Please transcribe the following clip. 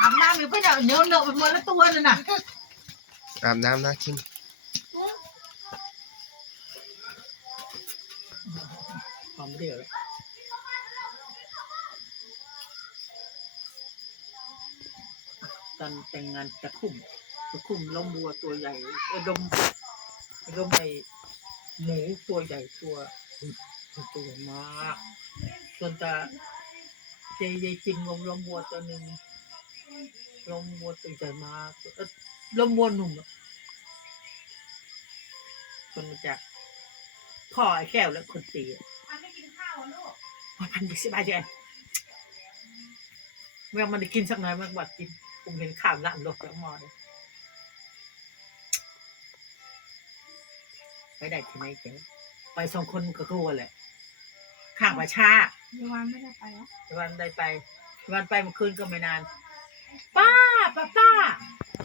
อาบน้ำอยู่ไปเดี๋ยวเหนียวเหนอะไปหมดแล้วตัวนั่นน่ะอาบน้ำนะคิมหอมเดียวตอนแต่งงานตะคุ่มล้มวัวตัวใหญ่ดมไอหมูตัวใหญ่ตัวใหญ่มากส่วนตาเจยจริงล้มวัวตัวหนึ่งล้มวัวตัวใหญ่มากล้มวัวหนุ่มคนมาจากพ่อไอ้แก้วและคนตีมันไม่กินข้าวลูกมันไปสิบายใจเมื่อมันได้กินสักหน่อยมันบอกกินผมเห็นข้าวหลังรถแล้วมอเลยไปได้ที่ไหนเจ๊ไปสองคนก็กลัวแหละข้างประชาวันไม่ได้ไปหรอวันได้ไปวันไปเมื่อคืนก็ไม่นาน